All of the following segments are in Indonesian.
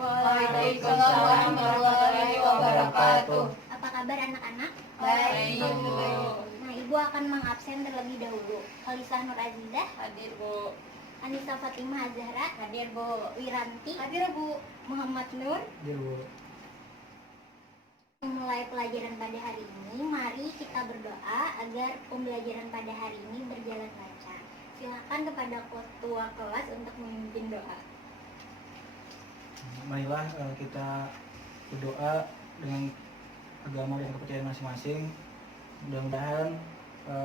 Waalaikumsalam warahmatullahi wabarakatuh. Apa kabar anak-anak? Baik, Bu. Nah, Ibu akan mengabsen terlebih dahulu. Khalisah Nur Azizah. Hadir, Bu. Anissa Fatimah Azhara. Hadir, Bu. Wiranti. Hadir, Bu. Muhammad Nur. Hadir, Bu. Mulai pelajaran pada hari ini, mari kita berdoa agar pembelajaran pada hari ini berjalan lancar. Silakan kepada ketua kelas untuk memimpin doa. Marilah kita berdoa dengan agama dan kepercayaan masing-masing. Mudah-mudahan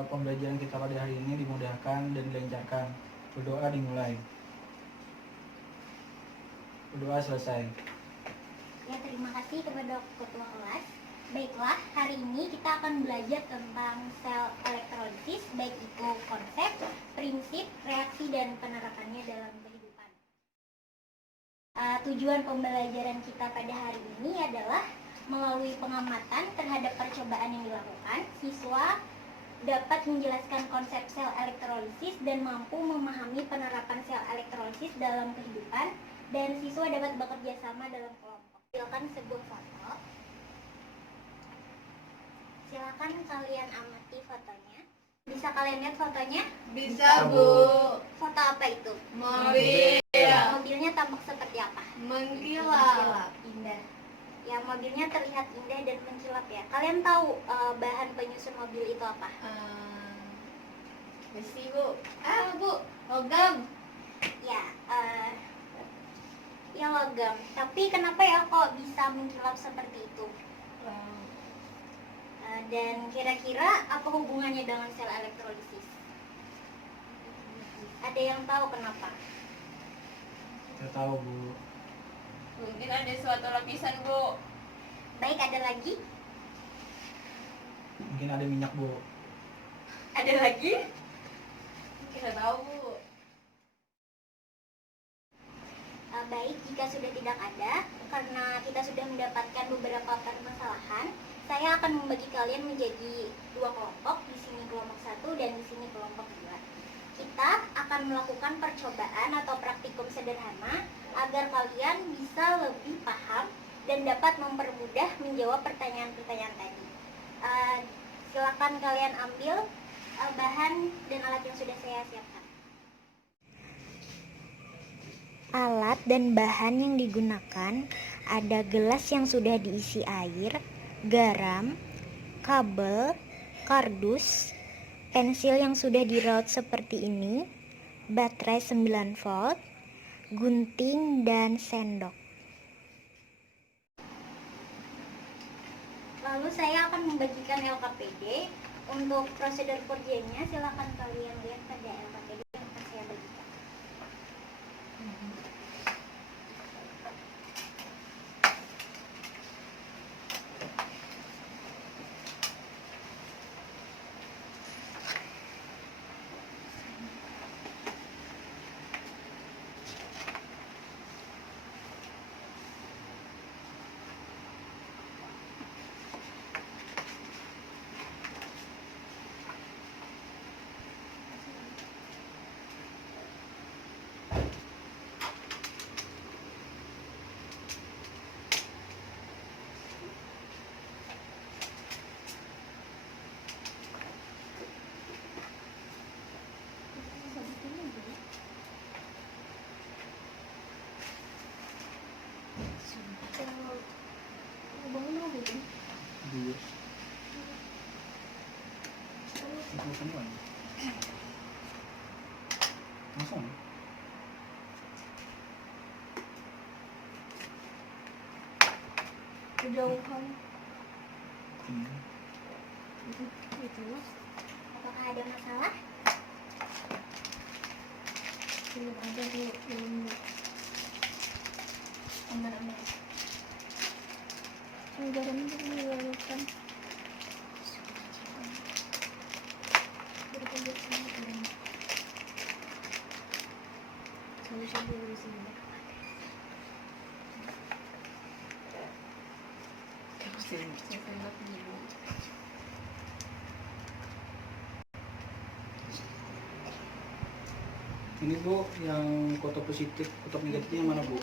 pembelajaran kita pada hari ini dimudahkan dan dilancarkan. Berdoa dimulai. Berdoa selesai. Ya, terima kasih kepada ketua kelas. Baiklah, hari ini kita akan belajar tentang sel elektrolisis, baik itu konsep, prinsip, reaksi, dan penerapannya dalam kehidupan. Tujuan pembelajaran kita pada hari ini adalah melalui pengamatan terhadap percobaan yang dilakukan, siswa dapat menjelaskan konsep sel elektrolisis dan mampu memahami penerapan sel elektrolisis dalam kehidupan, dan siswa dapat bekerja sama dalam kelompok. Silakan sebuah foto. Silakan kalian amati fotonya. Bisa kalian lihat fotonya? Bisa, Bu. Foto apa itu? Mobil. Mobilnya tampak seperti apa? Mengkilap. Indah. Ya, mobilnya terlihat indah dan menkilap ya. Kalian tahu bahan penyusun mobil itu apa? Besi, Bu. Bu. Logam. Ya, ya logam. Tapi kenapa ya kok bisa mengkilap seperti itu? Dan kira-kira apa hubungannya dengan sel elektrolisis? Ada yang tahu kenapa? Kita tahu, Bu. Mungkin ada suatu lapisan, Bu. Baik, ada lagi? Mungkin ada minyak, Bu. Ada lagi? Kita tahu, Bu. Baik, jika sudah tidak ada, karena kita sudah mendapatkan beberapa permasalahan, saya akan membagi kalian menjadi dua kelompok, di sini kelompok 1 dan di sini kelompok 2. Kita akan melakukan percobaan atau praktikum sederhana agar kalian bisa lebih paham dan dapat mempermudah menjawab pertanyaan-pertanyaan tadi. Silakan kalian ambil bahan dan alat yang sudah saya siapkan. Alat dan bahan yang digunakan ada gelas yang sudah diisi air, garam, kabel, kardus, pensil yang sudah diraut seperti ini, baterai 9 volt, gunting, dan sendok. Lalu saya akan membagikan LKPD. Untuk prosedur kerjanya silakan kalian lihat pada LKPD yang akan saya bagikan. Dua. Itu semua. Langsung. Kejauhan. Ini. Itu. Apakah ada masalah? Belum ada, Bu. Belum. Aman-aman. Garam itu dilakukan. Solusi dulu di sini. Saya tembak dulu. Ini, Bu, yang kutub positif, kutub negatifnya mana, Bu?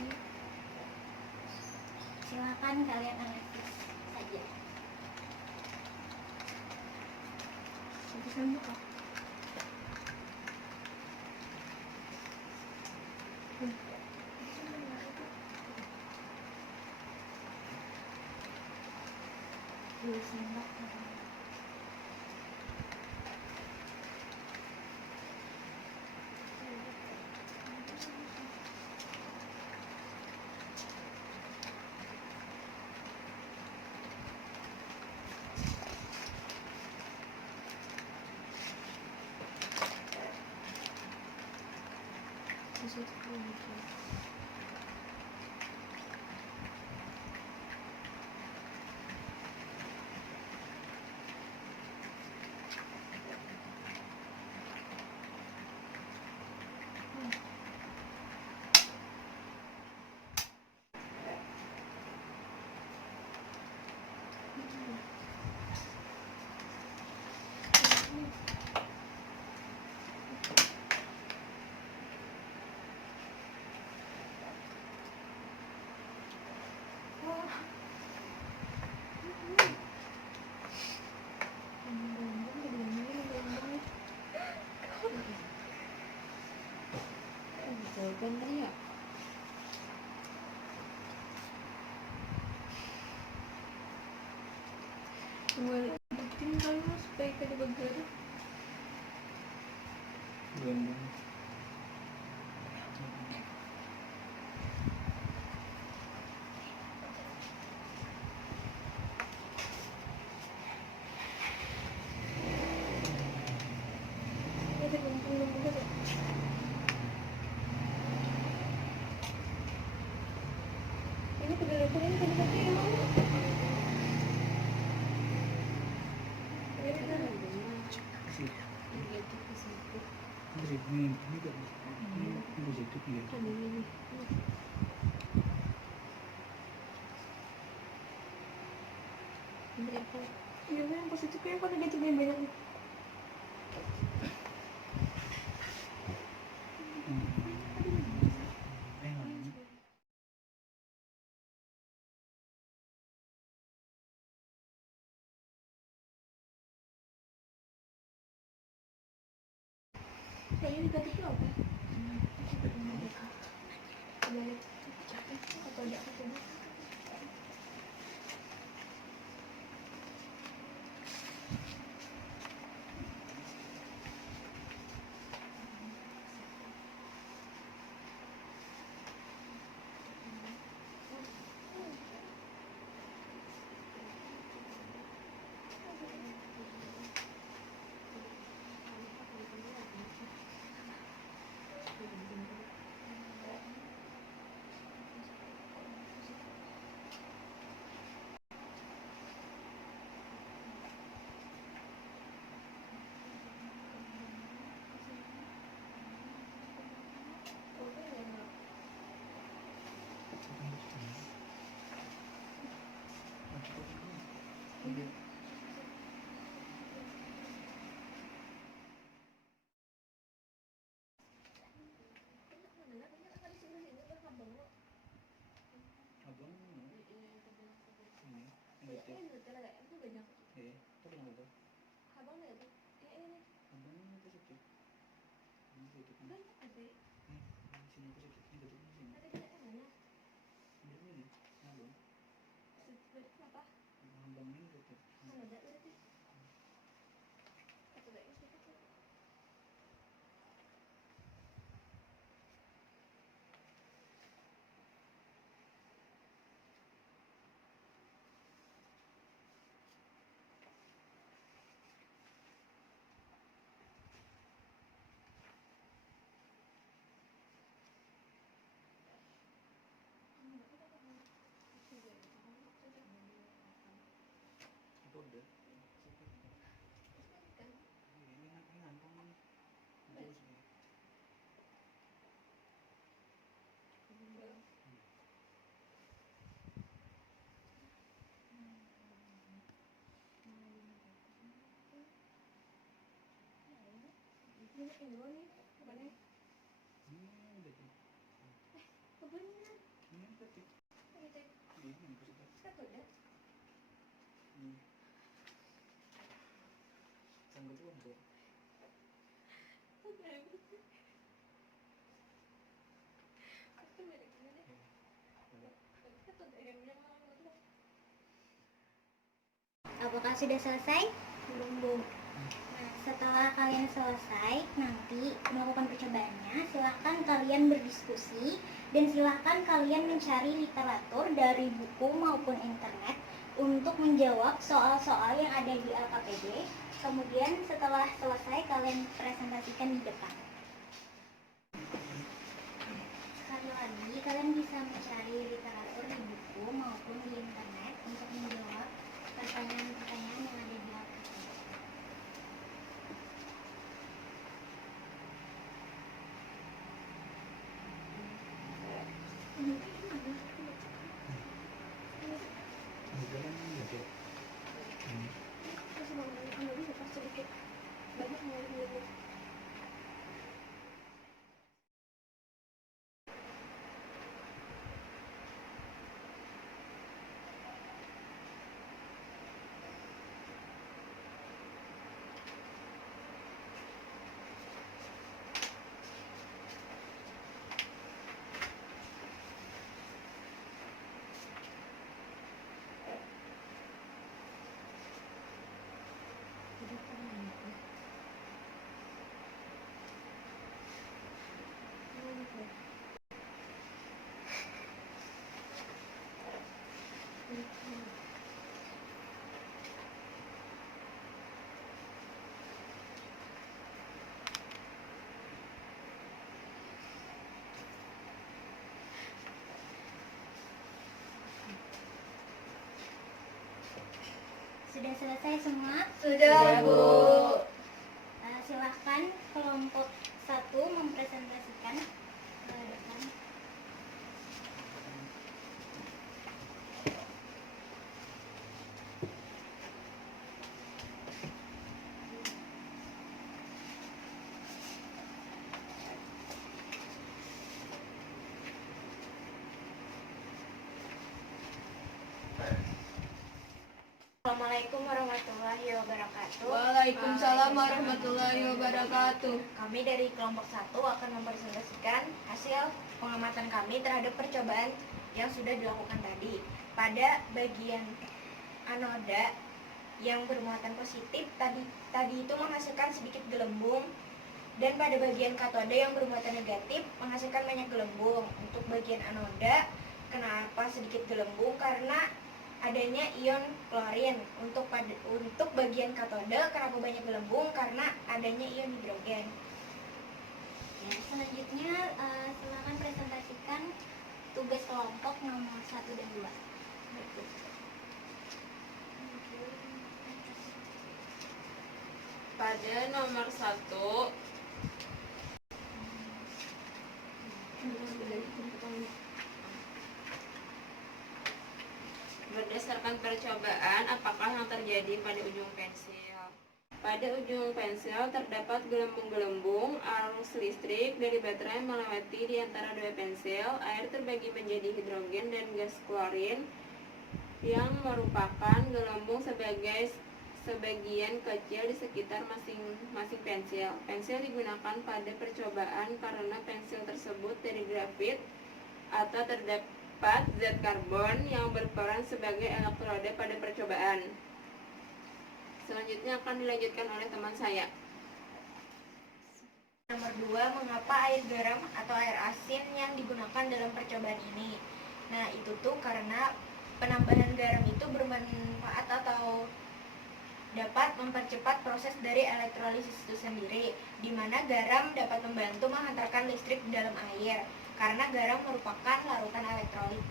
Silakan kalian analisis saja. Jawaban ya. Well, tinggal mas supaya kada bergerak. Belum. Ada belum bergerak. Ini kedalaman ini kan emang. Ini kan Sih. Ini kan. Ini jadi dia. Iya, yang positif yang pada negatifnya banyak nih. Kayaknya negatifnya apa? Atau ada apa? Ini dulu nih, bukannya? Kebenar. Ini cek. Udah. Sanggup untuk. Apakah sudah selesai? Belum, Bu. Nah, setelah kalian selesai nanti melakukan percobaannya, silahkan kalian berdiskusi dan silahkan kalian mencari literatur dari buku maupun internet untuk menjawab soal-soal yang ada di LKPD. Kemudian setelah selesai kalian presentasikan di depan. Sekali lagi, kalian bisa mencari literatur di buku maupun di internet untuk menjawab pertanyaan-pertanyaan yang ada di LKPD. Sudah selesai semua? Sudah, Bu. Silahkan kelompok 1 mempresentasikan ke depan. Assalamualaikum warahmatullahi wabarakatuh. Waalaikumsalam warahmatullahi wabarakatuh. Kami dari kelompok 1 akan mempresentasikan hasil pengamatan kami terhadap percobaan yang sudah dilakukan tadi. Pada bagian anoda yang bermuatan positif tadi itu menghasilkan sedikit gelembung, dan pada bagian katoda yang bermuatan negatif menghasilkan banyak gelembung. Untuk bagian anoda, kenapa sedikit gelembung? Karena adanya ion klorin. Untuk bagian katoda, kenapa banyak gelembung? Karena adanya ion hidrogen. Ya, selanjutnya silakan presentasikan tugas kelompok nomor 1 dan 2. Pada nomor 1, berdasarkan percobaan, apakah yang terjadi pada ujung pensil? Pada ujung pensil terdapat gelembung-gelembung arus listrik dari baterai melewati di antara dua pensil. Air terbagi menjadi hidrogen dan gas klorin yang merupakan gelembung sebagian kecil di sekitar masing-masing pensil. Pensil digunakan pada percobaan karena pensil tersebut dari grafit atau terdapat zat karbon yang berperan sebagai elektroda pada percobaan. Selanjutnya akan dilanjutkan oleh teman saya. Nomor 2, mengapa air garam atau air asin yang digunakan dalam percobaan ini? Nah, itu tuh karena penambahan garam itu bermanfaat atau dapat mempercepat proses dari elektrolisis itu sendiri, di mana garam dapat membantu menghantarkan listrik di dalam air, karena garam merupakan larutan elektrolit.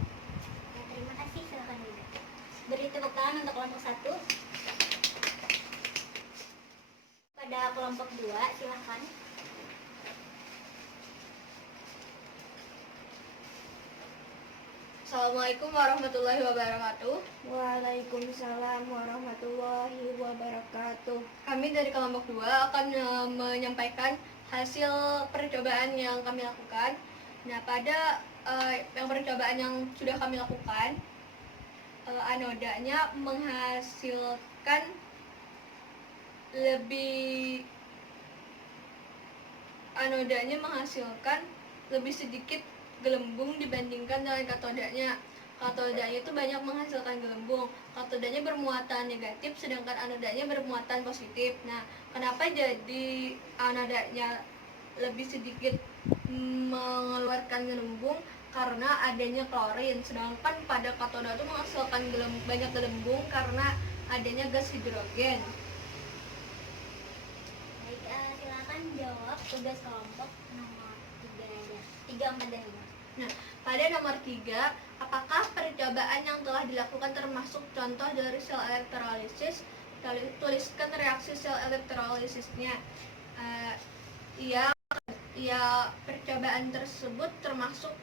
Ya, terima kasih, silakan duduk. Beri tepuk tangan untuk kelompok 1. Pada kelompok 2, silakan. Assalamualaikum warahmatullahi wabarakatuh. Waalaikumsalam warahmatullahi wabarakatuh. Kami dari kelompok 2 akan menyampaikan hasil percobaan yang kami lakukan. Nah, pada yang percobaan yang sudah kami lakukan, anodanya menghasilkan lebih sedikit gelembung dibandingkan dengan katodanya. Katodanya itu banyak menghasilkan gelembung. Katodanya bermuatan negatif sedangkan anodanya bermuatan positif. Nah, kenapa jadi anodanya lebih sedikit mengeluarkan gelembung? Karena adanya klorin. Sedangkan pada katoda itu menghasilkan banyak gelembung karena adanya gas hidrogen. Baik, silakan jawab tugas kelompok nomor 3, 4, dan 5. Nah, pada nomor 3, apakah percobaan yang telah dilakukan termasuk contoh dari sel elektrolisis? Tuliskan reaksi sel elektrolisisnya. Iya, percobaan tersebut termasuk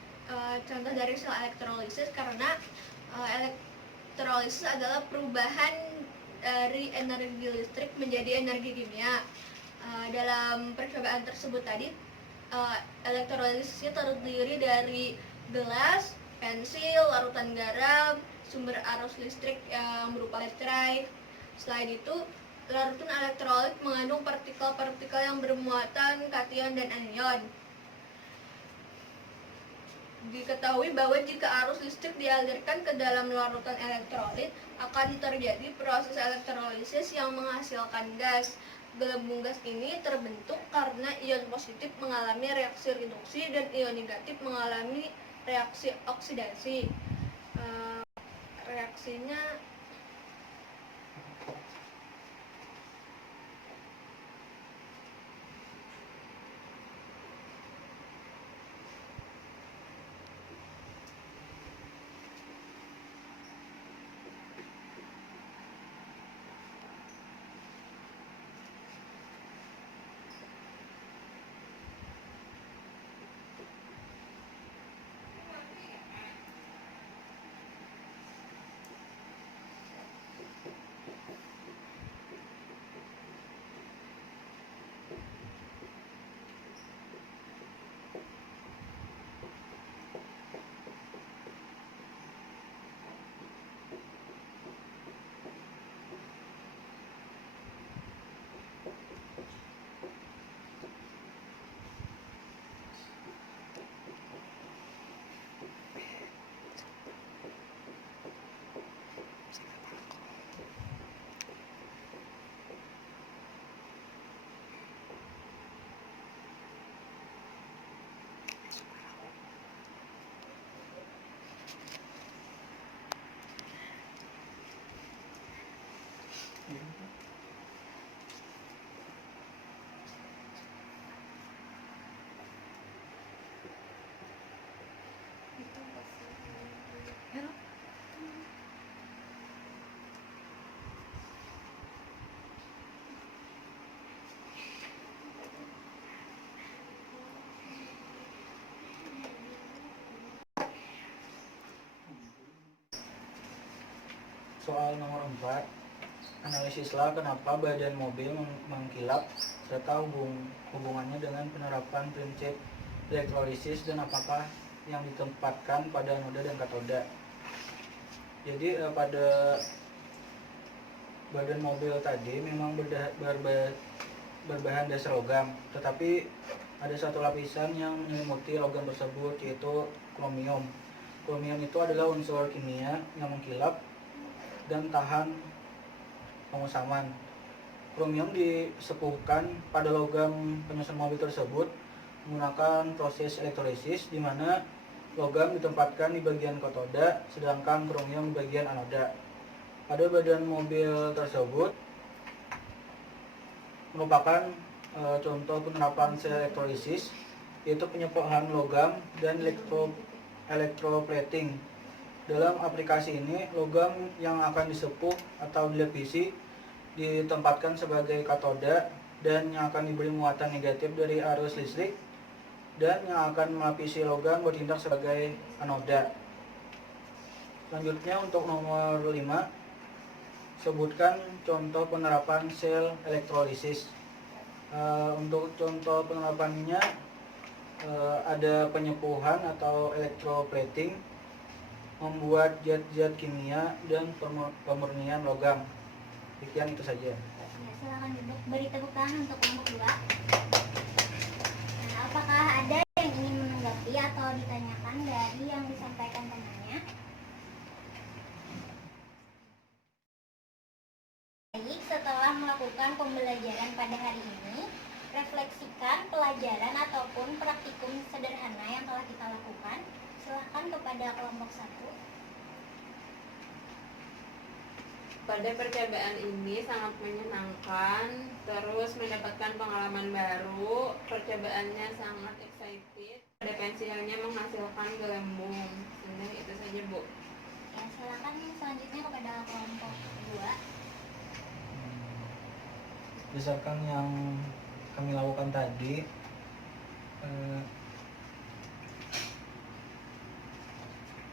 contoh dari sel elektrolisis karena elektrolisis adalah perubahan dari energi listrik menjadi energi kimia. Dalam percobaan tersebut tadi, elektrolisis terdiri dari gelas, pensil, larutan garam, sumber arus listrik yang berupa baterai. Selain itu, larutan elektrolit mengandung partikel-partikel yang bermuatan kation dan anion. Diketahui bahwa jika arus listrik dialirkan ke dalam larutan elektrolit, akan terjadi proses elektrolisis yang menghasilkan gas. Gelembung gas ini terbentuk karena ion positif mengalami reaksi reduksi dan ion negatif mengalami reaksi oksidasi. Reaksinya Soal nomor 4, analisislah kenapa badan mobil mengkilap serta hubungannya dengan penerapan prinsip elektrolisis dan apakah yang ditempatkan pada anoda dan katoda. Jadi pada badan mobil tadi memang berbahan dasar logam, tetapi ada satu lapisan yang menyelimuti logam tersebut, yaitu kromium. Kromium itu adalah unsur kimia yang mengkilap dan tahan pengesaman. Kromium disepuhkan pada logam penyusun mobil tersebut menggunakan proses elektrolisis, di mana logam ditempatkan di bagian katoda sedangkan kromium di bagian anoda. Pada badan mobil tersebut merupakan contoh penerapan sel elektrolisis, yaitu penyepuhan logam dan electroplating. Dalam aplikasi ini, logam yang akan disepuh atau dilapisi ditempatkan sebagai katoda dan yang akan diberi muatan negatif dari arus listrik, dan yang akan melapisi logam bertindak sebagai anoda. Selanjutnya untuk nomor 5, sebutkan contoh penerapan sel elektrolisis. Untuk contoh penerapannya ada penyepuhan atau electroplating, membuat zat-zat kimia dan pemurnian logam. Demikian itu saja. Ya, silakan duduk. Beri tepuk tangan untuk kelompok 2. Nah, apakah ada yang ingin menanggapi atau ditanyakan dari yang disampaikan temannya? Baik, setelah melakukan pembelajaran pada hari ini, refleksikan pelajaran ataupun praktikum sederhana yang telah kita lakukan. Silahkan kepada kelompok 1. Pada percobaan ini sangat menyenangkan, terus mendapatkan pengalaman baru, percobaannya sangat excited. Pada pensilnya menghasilkan gelembung. Sebenarnya itu saja, Bu. Ya, silakan selanjutnya kepada kelompok 2. Berdasarkan yang kami lakukan tadi,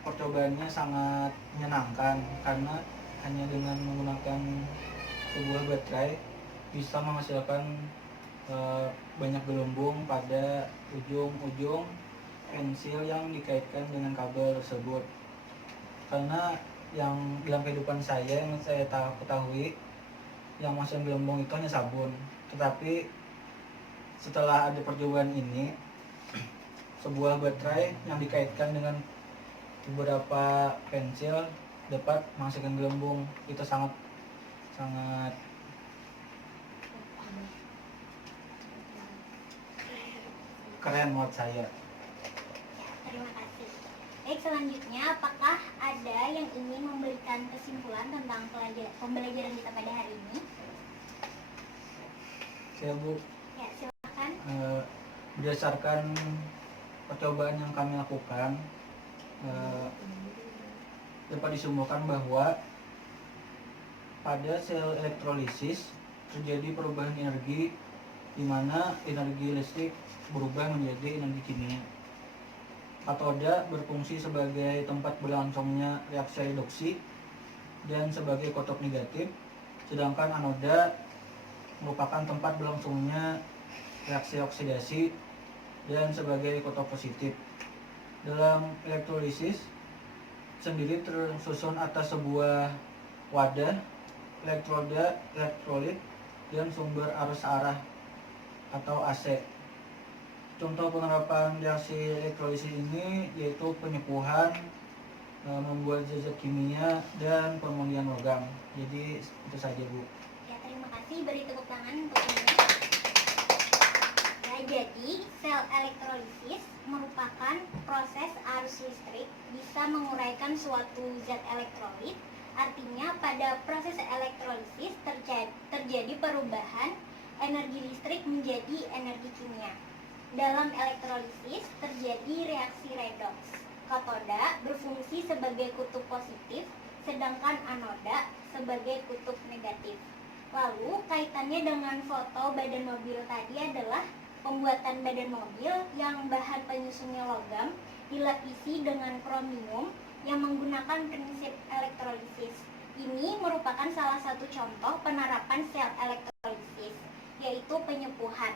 percobaannya sangat menyenangkan karena hanya dengan menggunakan sebuah baterai bisa menghasilkan banyak gelembung pada ujung-ujung pensil yang dikaitkan dengan kabel tersebut. Karena yang dalam kehidupan saya yang saya ketahui, yang menghasilkan gelembung itu hanya sabun. Tetapi setelah ada percobaan ini, sebuah baterai yang dikaitkan dengan beberapa pensil dapat menghasilkan gelembung. Itu sangat keren menurut saya. Ya, terima kasih. Baik, selanjutnya apakah ada yang ingin memberikan kesimpulan tentang pembelajaran kita pada hari ini? Saya, Bu, Ya, silakan. berdasarkan percobaan yang kami lakukan, dapat disimpulkan bahwa pada sel elektrolisis terjadi perubahan energi di mana energi listrik berubah menjadi energi kimia. Katoda berfungsi sebagai tempat berlangsungnya reaksi reduksi dan sebagai kutub negatif, sedangkan anoda merupakan tempat berlangsungnya reaksi oksidasi dan sebagai kutub positif. Dalam elektrolisis sendiri tersusun atas sebuah wadah, elektroda, elektrolit, dan sumber arus arah atau AC. Contoh penerapan reaksi elektrolisis ini yaitu penyepuhan, membuat zat kimia, dan pemurnian logam. Jadi itu saja, Bu. Ya, terima kasih. Beri tepuk tangan untuk ini. Ya, jadi sel elektrolisis merupakan proses arus listrik bisa menguraikan suatu zat elektrolit. Artinya pada proses elektrolisis terjadi perubahan energi listrik menjadi energi kimia. Dalam elektrolisis terjadi reaksi redoks. Katoda berfungsi sebagai kutub positif, sedangkan anoda sebagai kutub negatif. Lalu kaitannya dengan foto badan mobil tadi adalah pembuatan badan mobil yang bahan penyusunnya logam dilapisi dengan kromium yang menggunakan prinsip elektrolisis. Ini merupakan salah satu contoh penerapan sel elektrolisis, yaitu penyepuhan.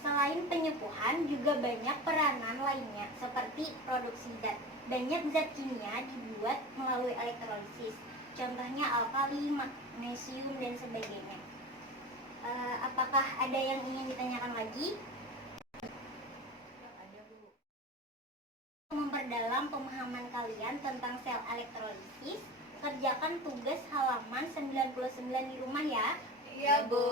Selain penyepuhan, juga banyak peranan lainnya seperti produksi zat. Banyak zat kimia dibuat melalui elektrolisis. Contohnya alkali, magnesium, dan sebagainya. Apakah ada yang ingin ditanyakan lagi? Memperdalam pemahaman kalian tentang sel elektrolisis, kerjakan tugas halaman 99 di rumah ya. Iya, Bu.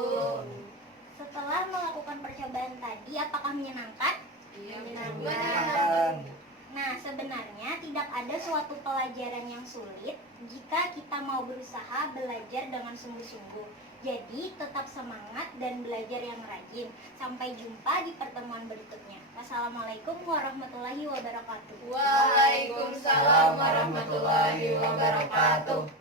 Setelah melakukan percobaan tadi, apakah menyenangkan? Iya, Menyenangkan. Nah, sebenarnya tidak ada suatu pelajaran yang sulit jika kita mau berusaha belajar dengan sungguh-sungguh. Jadi, tetap semangat dan belajar yang rajin. Sampai jumpa di pertemuan berikutnya. Wassalamualaikum warahmatullahi wabarakatuh. Waalaikumsalam warahmatullahi wabarakatuh.